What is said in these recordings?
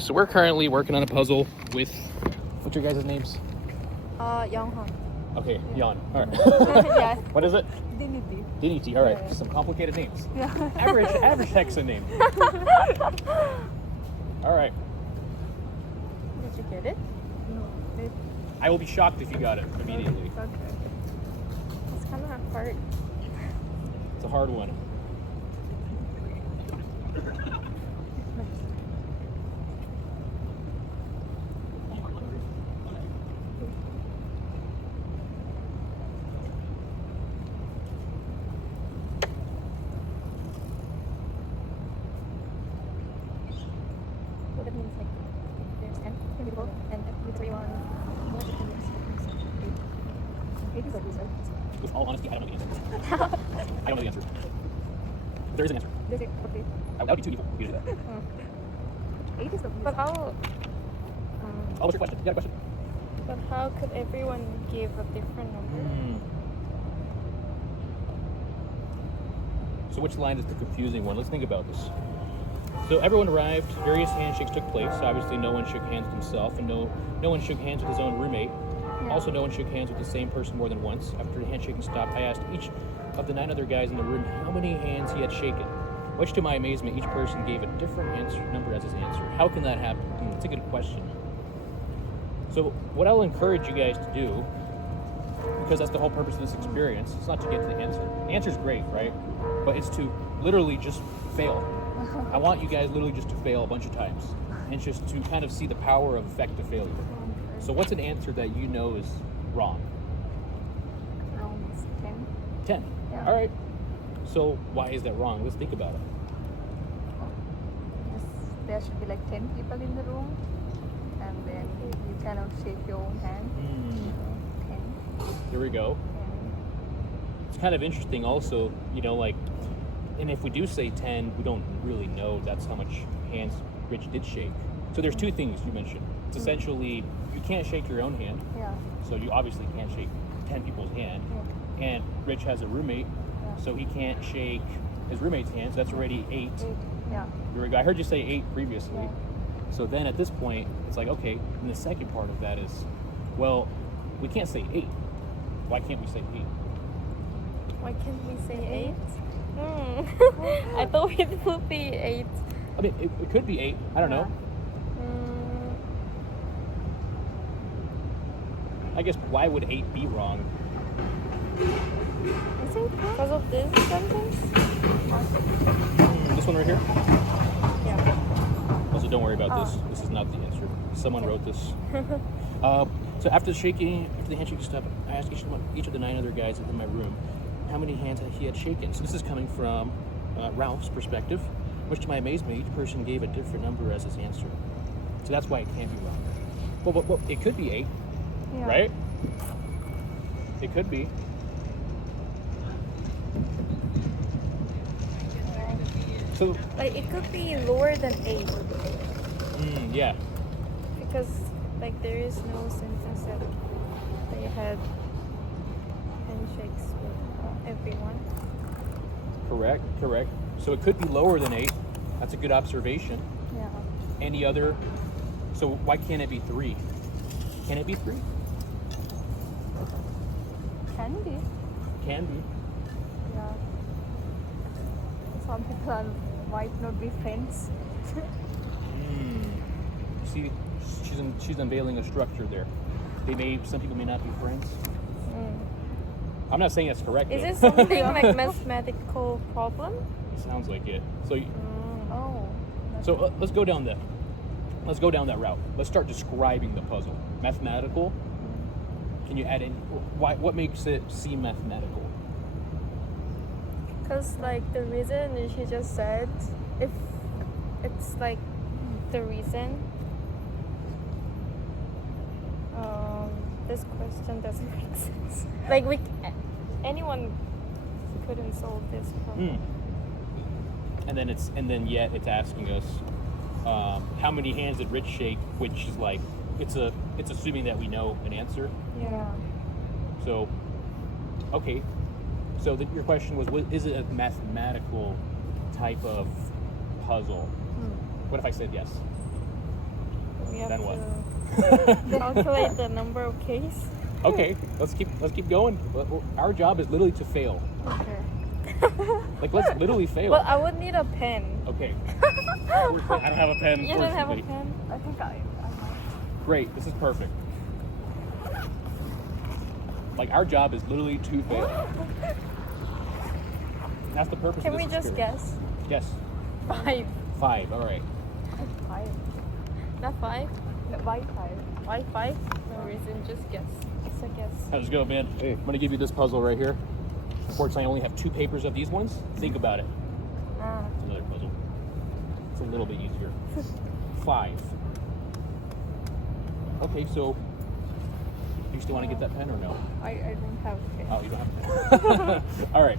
So we're currently working on a puzzle with, what's your guys' names? Yonghong. Okay, Yon. All right. Yeah. What is it? Dignity. Dinity. All right. Yeah. Some complicated names. Yeah. Average Texan name. All right. Did you get it? No. I will be shocked if you got it immediately. Okay. It's kind of hard. It's a hard one. What it means, like, there's N, beautiful, and with 3 1. Eight is like this, right? With all honesty, I don't know the answer. I don't know the answer. There is an answer. There's it, okay. That would be too evil. You do that. 8 is the But how? Oh, what's your question? You got a question? But how could everyone give a different number? So which line is the confusing one? Let's think about this. So everyone arrived, various handshakes took place. Obviously no one shook hands with himself, and no one shook hands with his own roommate. Yeah. Also no one shook hands with the same person more than once. After the handshaking stopped, I asked each of the 9 other guys in the room how many hands he had shaken. Much to my amazement, each person gave a different number as his answer. How can that happen? That's a good question. So what I'll encourage you guys to do, because that's the whole purpose of this experience, it's not to get to the answer. The answer's great, right? But it's to literally just fail. I want you guys literally just to fail a bunch of times and just to kind of see the power of effective failure. So what's an answer that you know is wrong? Wrong is 10. 10. Yeah. All right. So why is that wrong? Let's think about it. Yes, there should be like 10 people in the room, and then you cannot shake your own hand. 10. Here we go. It's kind of interesting also, you know, like, and if we do say 10, we don't really know that's how much hands Rich did shake. So there's 2 things you mentioned. It's essentially, you can't shake your own hand, Yeah. so you obviously can't shake 10 people's hand. Yeah. And Rich has a roommate, Yeah. so he can't shake his roommate's hand, so that's already 8. 8. Yeah. Here we go. I heard you say 8 previously. Yeah. So then at this point, it's like, okay, and the second part of that is, well, we can't say 8. Why can't we say 8? Why can't we say 8? I thought it would be 8. I mean, it could be 8. I don't know. I guess why would 8 be wrong? I think because of this sentence. This one right here? Yeah. Also, don't worry about this. This is not the answer. Someone wrote this. So after the handshake stopped, I asked each of the 9 other guys in my room how many hands he had shaken. So this is coming from Ralph's perspective. Much to my amazement, each person gave a different number as his answer. So that's why it can't be wrong. Well, it could be 8, Yeah. right? It could be. So, Like it could be lower than 8 yeah. because like there is no sentence that they had handshakes with everyone. Correct. So it could be lower than 8. That's a good observation. Yeah. Any other? So why can't it be 3? Can it be 3? Can be. Can be. Yeah. Some people might not be friends. See, she's unveiling a structure there. Some people may not be friends. I'm not saying that's correct. Is though. it something like mathematical problem? Sounds like it. So Oh. let's go down that route. Let's start describing the puzzle. Mathematical. Can you add in what makes it seem mathematical? Because like the reason she just said, if it's like the reason, this question doesn't make sense. Like anyone couldn't solve this problem. And then yet it's asking us how many hands did Rich shake, which is like it's assuming that we know an answer. Yeah. So okay, so your question was, is it a mathematical type of puzzle? What if I said yes? have Then what? to calculate the number of case. Okay, let's keep going. Our job is literally to fail. Okay. Like, let's literally fail. But I would need a pen. Okay. I don't have a pen. You don't have a unfortunately. pen? I think I might. Great, this is perfect. Like, our job is literally to fail. That's the purpose Can of we this just experience. guess? Yes. 5. 5, all right. 5. Not 5? No, why 5? Why 5? No reason, just guess. It's a guess. How's it go, man? Hey. I'm gonna give you this puzzle right here. Unfortunately, I only have 2 papers of these ones. Think about it. It's another puzzle. It's a little bit easier. 5. Okay, so you still want to get that pen or no? I don't have it. Oh, you don't have to. All right.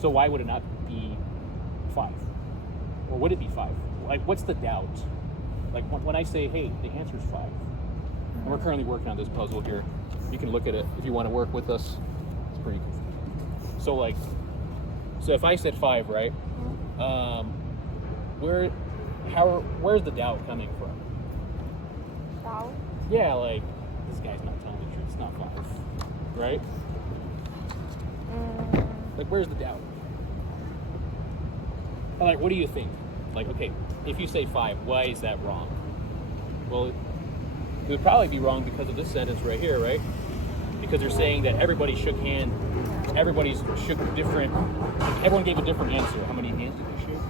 So why would it not be 5? Or would it be 5? Like, what's the doubt? Like, when I say, hey, the answer is 5. And we're currently working on this puzzle here. You can look at it if you want to work with us. It's pretty confusing. So, like, so if I said 5, right? Where's the doubt coming from? Doubt? Yeah, like, this guy's not telling the truth. It's not 5, right? Like, where's the doubt? Like, what do you think? Like, okay, if you say 5, why is that wrong? Well, it would probably be wrong because of this sentence right here, right? Because they're saying that everybody shook hand, everybody shook different, everyone gave a different answer. How many hands did they shake?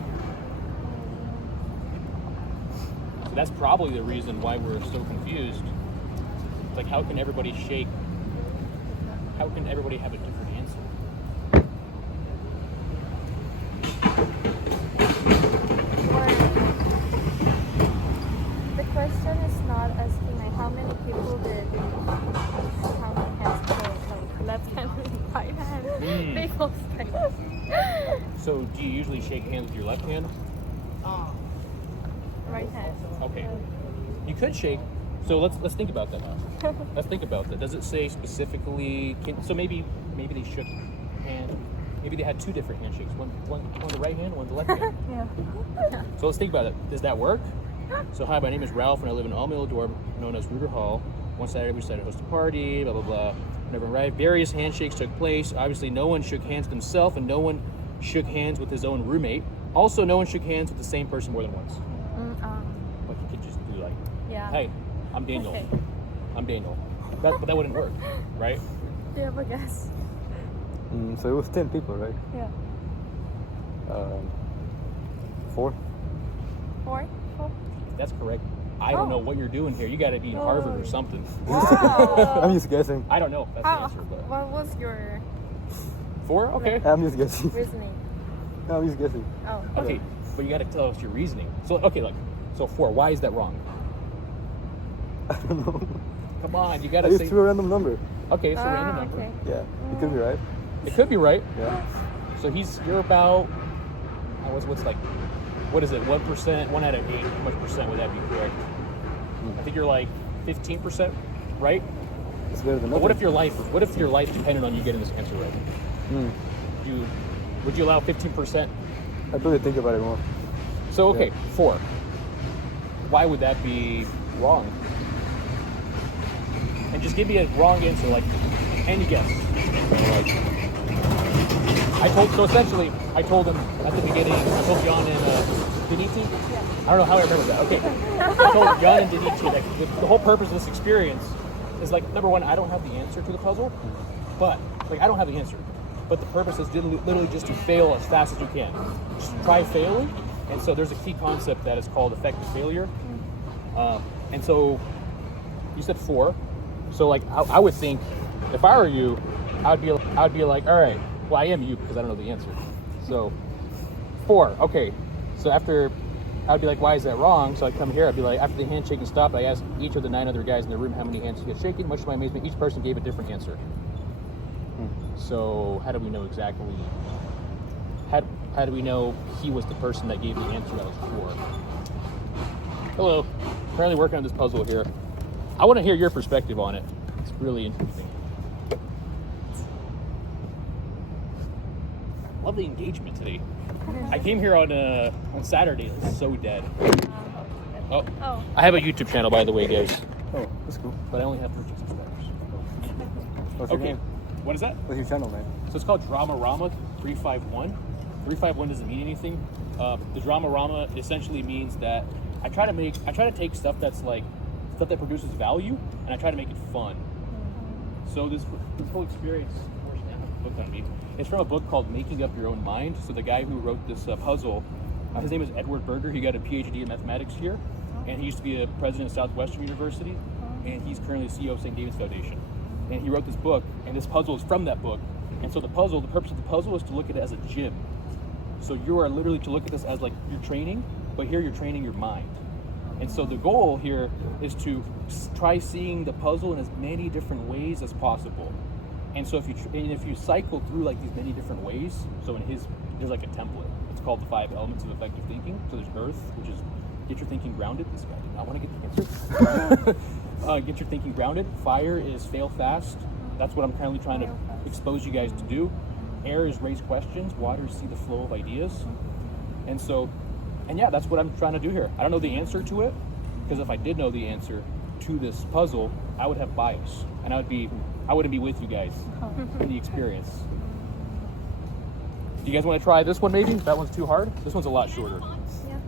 So that's probably the reason why we're so confused. It's like, how can everybody shake? How can everybody have a different answer? The question is not asking like how many people did how many hands like left hand and right hand. They both like So do you usually shake hands with your left hand? right hand. Okay. You could shake. So let's think about that now. Let's think about that. Does it say specifically? So maybe they shook hand. Maybe they had 2 different handshakes. One the right hand, one the left hand. Yeah. So let's think about it. Does that work? So hi, my name is Ralph, and I live in All-Middle dorm known as Ruter Hall. One Saturday we decided to host a party. Blah blah blah. Whenever I arrived, various handshakes took place. Obviously, no one shook hands with himself, and no one shook hands with his own roommate. Also, no one shook hands with the same person more than once. Like, you could just do like, Yeah. hey, I'm Daniel. Okay. I'm Daniel. But that wouldn't work, right? Do you have a guess? So it was 10 people, right? Yeah. 4? 4? If that's correct, I don't know what you're doing here. You got to be in Harvard or something. I'm just guessing. I don't know if that's the answer, but What was your 4? Okay. I'm just guessing. reasoning? No, I'm just guessing. Oh. Okay, but you got to tell us your reasoning. So okay, look. So 4. Why is that wrong? I don't know. Come on, you got I to just say. threw a random number. Okay, it's a random number. Okay. Yeah, it could be right. It could be right. Yeah. So you're about. What's like? What is it? 1%? 1 out of 8. How much percent would that be correct? I think you're like 15%, right? It's better than But nothing. what if your life depended on you getting this answer right? Would you allow 15%? I'd really think about it more. So okay, 4. Why would that be wrong? And just give me a wrong answer, like any guess. I told him at the beginning. I told Jan and Deniti. I don't know how I remember that. Okay, I told Jan and Deniti that the whole purpose of this experience is like, number 1, I don't have the answer to the puzzle, but like I don't have the answer. But the purpose is literally just to fail as fast as you can. Just try failing. And so there's a key concept that is called effective failure. And so you said 4. So like I would think if I were you, I'd be like, all right, well I am you because I don't know the answer. So 4. Okay. So after I'd be like, why is that wrong? So I'd come here. I'd be like, after the handshaking stopped, I asked each of the 9 other guys in the room how many hands he had shaken. Much to my amazement, each person gave a different answer. So how do we know exactly? How do we know he was the person that gave the answer that was 4? Hello. Currently working on this puzzle here. I want to hear your perspective on it. It's really interesting. Love the engagement today. I came here on Saturday. It was so dead. Oh, Oh. I have a YouTube channel, by the way, guys, Oh, that's cool. but I only have 13 subscribers. What's your Okay. name? What is that? What's your channel, man? So it's called Dramarama 351. 351 doesn't mean anything. The Dramarama essentially means that I try to take stuff that's like stuff that produces value, and I try to make it fun. So this whole experience, unfortunately, I have a book on me. It's from a book called Making Up Your Own Mind. So the guy who wrote this puzzle, his name is Edward Berger. He got a PhD in mathematics here, and he used to be a president of Southwestern University, and he's currently CEO of St. David's Foundation. And he wrote this book, and this puzzle is from that book. And so the purpose of the puzzle is to look at it as a gym. So you are literally to look at this as like you're training, but here you're training your mind. And so the goal here is to try seeing the puzzle in as many different ways as possible. And so if you cycle through like these many different ways, so there's like a template. It's called the 5 elements of effective thinking. So there's earth, which is get your thinking grounded. This guy did not want to get the answer. Get your thinking grounded. Fire is fail fast. That's what I'm currently trying to expose you guys to do. Air is raise questions. Water is see the flow of ideas. And yeah, that's what I'm trying to do here. I don't know the answer to it, because if I did know the answer to this puzzle, I would have bias, and I wouldn't be with you guys in the experience. Do you guys want to try this one maybe? That one's too hard. This one's a lot shorter. Yeah.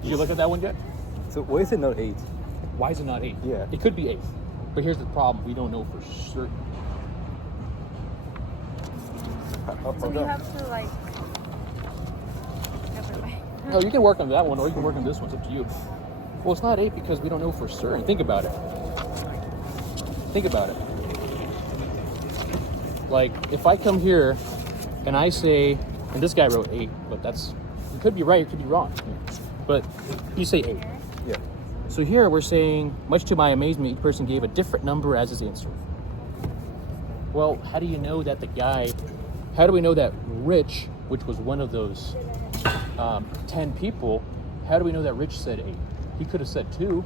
Did you look at that one yet? So why is it not 8? Why is it not 8? Yeah. It could be 8. But here's the problem. We don't know for certain. So we have to like. Never mind. No, you can work on that one or you can work on this one. It's up to you. Well, it's not 8 because we don't know for certain. Think about it. Think about it. Like, if I come here and I say, and this guy wrote 8, but it could be right, it could be wrong. But you say 8. Yeah. So here we're saying, much to my amazement, each person gave a different number as his answer. Well, how do you know that how do we know that Rich, which was one of those 10 people, how do we know that Rich said 8? He could have said 2.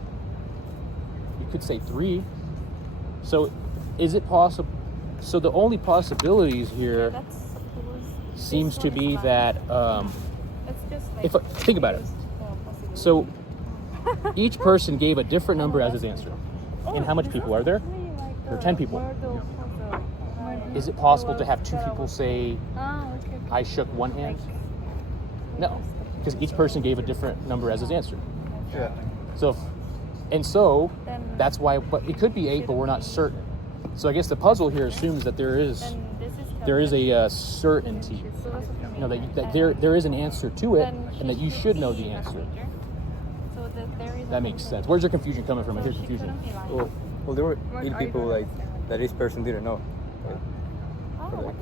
He could say 3. So is it possible? So the only possibilities here That's supposed. seems to be that, It's just like. think about it. So each person gave a different number as his answer. And how much people are there? There are 10 people. Is it possible to have 2 people say, I shook one hand? No, because each person gave a different number as his answer. Yeah. So that's why, but it could be 8, but we're not certain. So I guess the puzzle here assumes that there is a certainty, you know, that there is an answer to it, and that you should know the answer. That makes sense. Where's your confusion coming from? I hear confusion. Well, there were 8 people like that each person didn't know. Right? Or, like,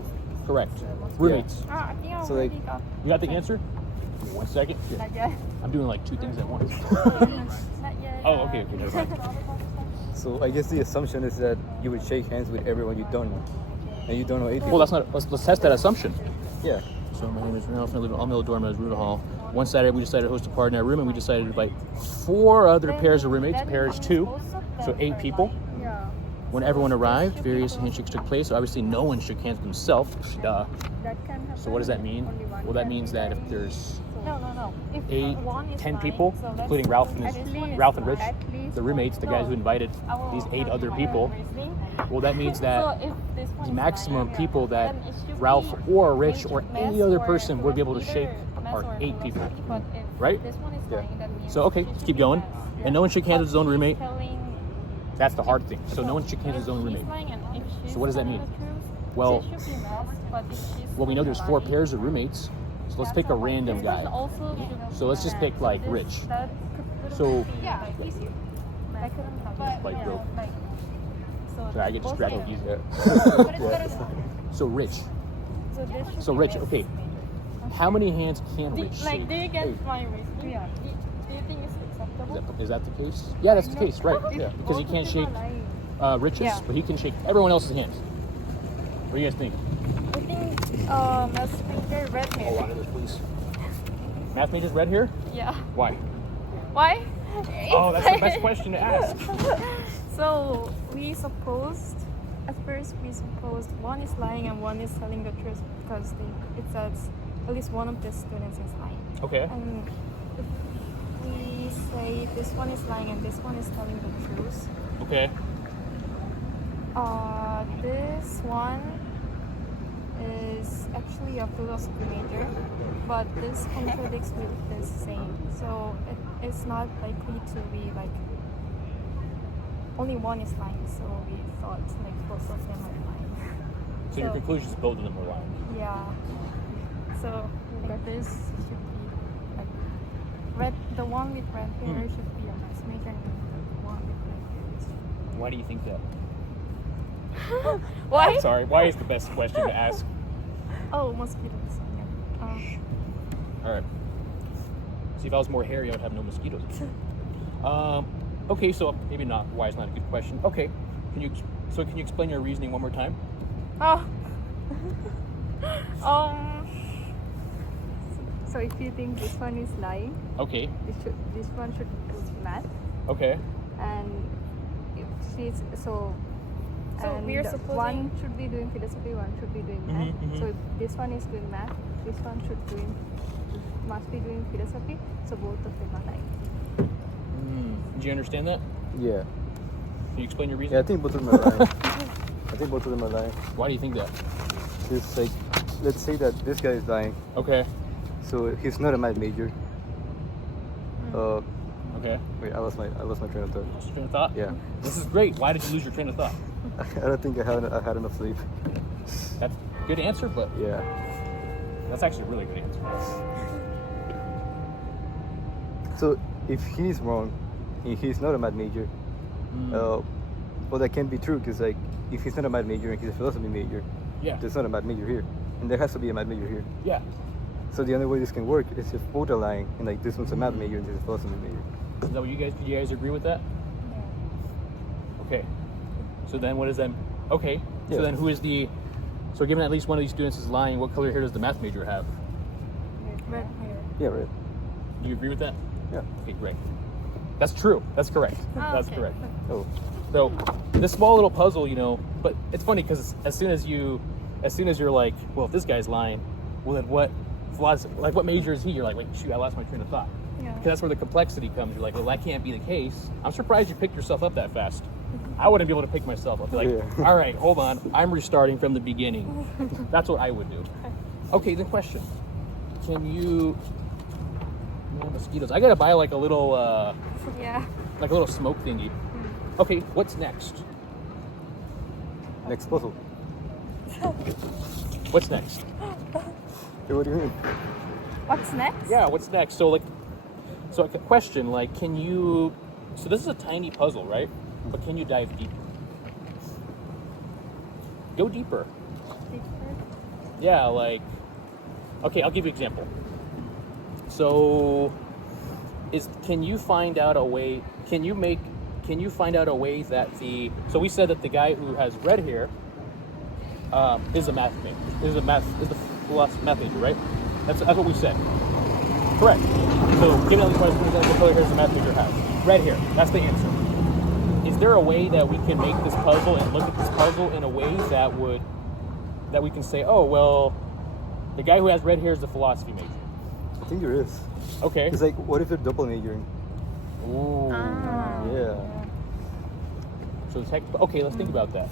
Correct. Roommates. So like, You got the answer? Give me 1 second. Not yet. I'm doing like 2 things at once. Not yet. Oh, okay. Never mind. so I guess the assumption is that you would shake hands with everyone you don't know, and you don't know 8 people. Well, that's not. Let's test that assumption. Yeah. So my name is Ralph, and I live in All-Middle Dorm as Ruter Hall. One Saturday, we decided to host a party in our room, and we decided to invite 4 other pairs of roommates, pairs 2, so 8 people. Yeah. When everyone arrived, various handshakes took place. Obviously, no one shook hands with himself. Duh. That can happen. So what does that mean? Only one Well, that can. means that if there's No. If 8, one is 10 lying, people, so let's including Ralph and suppose this one is Ralph and Rich, lying. At least the roommates, the guys who invited I will these 8 tell other you people, reasoning. well, that means So that if this one the is maximum lying, people that then it should Ralph be or Rich either or mess any other or person would be able to either shake mess are or 8 people. But if Right? This one is Yeah. lying, that means So, okay, it let's should keep be going. mess. And no one shook hands with his own But roommate. she's telling- That's the hard thing. So no one shook hands with his own if roommate. she's lying and if she's So what does that telling mean? the truth, Well- it should be mess, but if she's Well, we know there's 4 lying, pairs of roommates. So let's pick a random this guy. person also should So let's just be pick mess. like This- Rich. that So yeah, easier. That couldn't have like broke. So So I could just grab it easy. Yeah. So Rich. So this should So be Rich, mess. okay. How many hands can Rich Like, shake? do you get Hey. my reasoning? Yeah. Do you think it's acceptable? Is that the case? Yeah, that's the case, right? Yeah, because he Both can't of them shake are lying. Rich's, Yeah. but he can shake everyone else's hands. What do you guys think? I think math major red Oh, hair. on this, please. Math major's red here? Yeah. Why? Why? Oh, that's the best question to ask. So at first we supposed one is lying and one is telling the truth because it says at least one of the students is lying. Okay. And we say this one is lying and this one is telling the truth. Okay. This one is actually a philosophy major, but this contradicts with this saying. So it's not likely to be like only one is lying. So we thought like both of them are lying. So your conclusion is both of them are lying. Yeah. So like this should be like red. The one with red hair should be a math major, and the one with red hair is. Why do you think that? Why? Sorry, why is the best question to ask? Oh, mosquitoes. Yeah. All right. See, if I was more hairy, I would have no mosquitoes. Okay, so maybe not. Why is not a good question. Okay, can you explain your reasoning one more time? Oh. So if you think this one is lying, Okay. this one should do math, Okay. and if she's so. So And we are supposing one should be doing philosophy, one should be doing math. mhm. So if this one is doing math, this one must be doing philosophy. So both of them are lying. Did you understand that? Yeah. Can you explain your Yeah, I reasoning? think both of them are lying. I think both of them are lying. Why do you think that? It's like, let's say that this guy is lying, Okay. so he's not a math major. Okay. Wait, I lost my train of thought. What's your train of thought? Yeah. This is great. Why did you lose your train of thought? I don't think I had enough sleep. That's a good answer, but Yeah. that's actually a really good answer. So if he's wrong, he's not a math major. Well, that can't be true because like if he's not a math major and he's a philosophy major, Yeah. there's not a math major here, and there has to be a math major here. Yeah. So the only way this can work is if both are lying, and like this one's a math major and this is a philosophy major. Is that what you guys agree with that? Okay. So then what is that? Okay. So Yeah. then who is the? So given at least one of these students is lying, what color hair does the math major have? red hair. Yeah, right. Do you agree with that? Yeah. Okay, great. That's true. That's correct. Oh, That's okay. correct. Oh. So this small little puzzle, but it's funny because as soon as you're like, well, if this guy's lying, well then what major is he? You're like, wait, shoot, I lost my train of thought. Yeah. Because that's where the complexity comes. You're like, well, that can't be the case. I'm surprised you picked yourself up that fast. I wouldn't be able to pick myself up. Be like, Yeah. all right, hold on, I'm restarting from the beginning. That's what I would do. Okay, the question: can you? No mosquitoes. I gotta buy like a little. Yeah. Like a little smoke thingy. Okay, what's next? Next puzzle. What's next? Hey, what do you mean? What's next? Yeah, what's next? So a question, like, can you... So this is a tiny puzzle, right? But can you dive deeper? Go deeper. Yeah, like... Okay, I'll give you an example. So... Can you find out a way that so we said that the guy who has red hair is a math major, is the philosophy math major, right? That's what we said. Correct. So given all the questions, what color hair does the math major have? Red hair. That's the answer. Is there a way that we can make this puzzle and look at this puzzle in a way that we can say, oh well, the guy who has red hair is the philosophy major? I think there is. Okay. It's like, what if they're double majoring? Ooh. Yeah. So okay, let's think about that.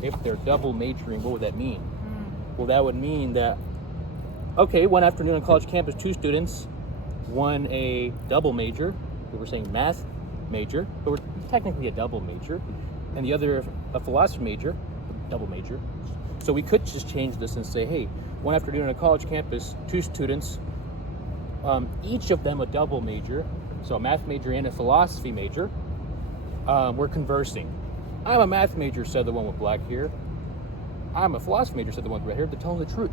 If they're double majoring, what would that mean? Well, that would mean that, okay, one afternoon on college campus, 2 students, one a double major, we were saying math major, but we're technically a double major, and the other a philosophy major, double major. So we could just change this and say, hey, one afternoon on a college campus, 2 students, each of them a double major, so a math major and a philosophy major, we're conversing. I'm a math major, said the one with black hair. I'm a philosophy major, said the one with red hair. They're telling the truth.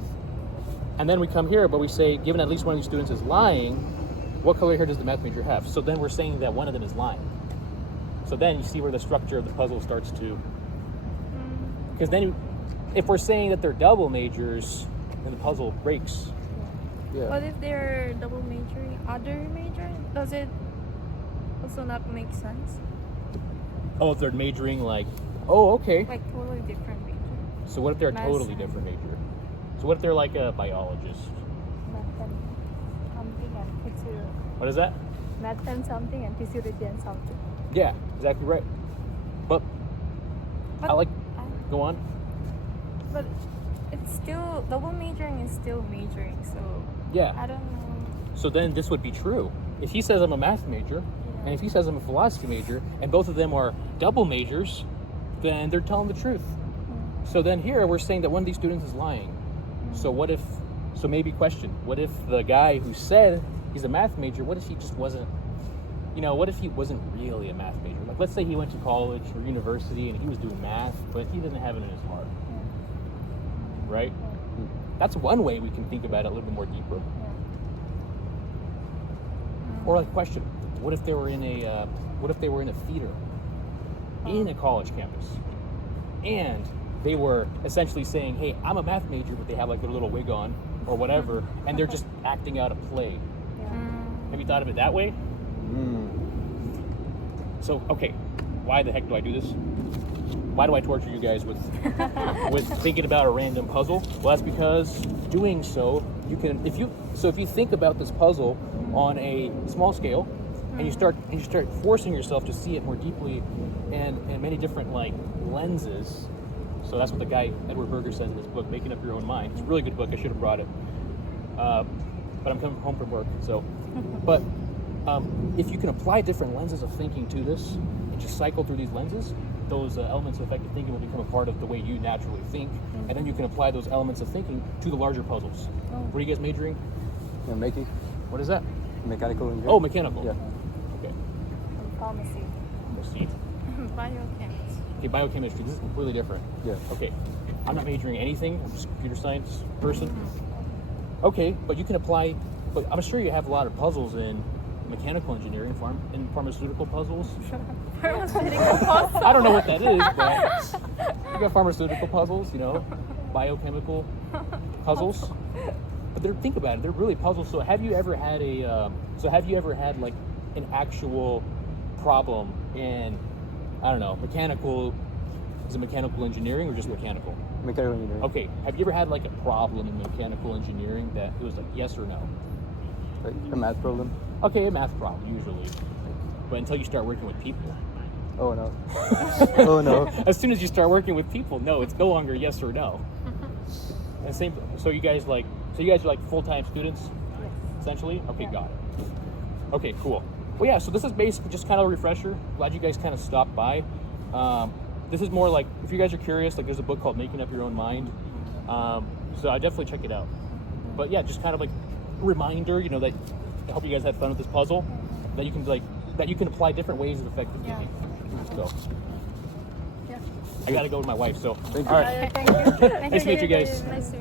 And then we come here, but we say, given at least one of these students is lying, what color hair does the math major have? So then we're saying that one of them is lying. So then you see where the structure of the puzzle starts to... Because then if we're saying that they're double majors, then the puzzle breaks. Yeah. What if they're double majoring other major? Does it also not make sense? Oh, if they're majoring like... Oh, okay. Like totally different major. So what if they're a Math totally science. different major? So what if they're like a biologist? What is that? Math and something and physiology and something. Yeah, exactly right. But I like. Go on. But it's still double majoring is still majoring, so Yeah. I don't know. So then this would be true. If he says I'm a math major, and if he says I'm a philosophy major, and both of them are double majors, then they're telling the truth. So then here we're saying that one of these students is lying. So what if? So maybe question: what if the guy who said he's a math major? What if he just wasn't? You know, what if he wasn't really a math major? Like, let's say he went to college or university and he was doing math, but he didn't have it in his heart. Right? That's one way we can think about it a little bit more deeper. Or like question: what if they were in a theater in a college campus, and they were essentially saying, "Hey, I'm a math major," but they have like their little wig on or whatever, and they're just acting out a play. Have you thought of it that way? So okay, why the heck do I do this? Why do I torture you guys with thinking about a random puzzle? Well, that's because doing so, you can if you think about this puzzle on a small scale, and you start forcing yourself to see it more deeply and many different like lenses. So that's what the guy Edward Berger says in his book, Making Up Your Own Mind. It's a really good book. I should have brought it, but I'm coming home from work. So, but if you can apply different lenses of thinking to this and just cycle through these lenses, those elements of effective thinking will become a part of the way you naturally think, and then you can apply those elements of thinking to the larger puzzles. What are you guys majoring? Making. What is that? Mechanical engineering. Oh, mechanical. Yeah. Okay. Pharmacy. Proceed. Biochemistry. Okay, biochemistry. This is completely different. Yeah. Okay. I'm not majoring in anything. I'm just a computer science person. Okay, but you can apply. But I'm sure you have a lot of puzzles in mechanical engineering, in pharmaceutical puzzles. I don't know what that is, but you got pharmaceutical puzzles, you know, biochemical puzzles. But think about it; they're really puzzles. So have you ever had like an actual problem in, I don't know, mechanical? Is it mechanical engineering or just mechanical? Mechanical engineering. Okay. Have you ever had like a problem in mechanical engineering that it was like yes or no? Like a math problem. Okay, a math problem usually, but until you start working with people. Oh no. Oh no. As soon as you start working with people, no, it's no longer yes or no. And same. So you guys are like full-time students, essentially. Okay, got it. Okay, cool. Well, yeah. So this is basically just kind of a refresher. Glad you guys kind of stopped by. This is more like if you guys are curious, like there's a book called Making Up Your Own Mind. So I definitely check it out. But yeah, just kind of like a reminder, you know, that I hope you guys had fun with this puzzle. That you can apply different ways of effective thinking. So. Yeah. I gotta go with my wife. So. Thank you. All right. Thank you. Nice to meet you guys. Nice to meet you.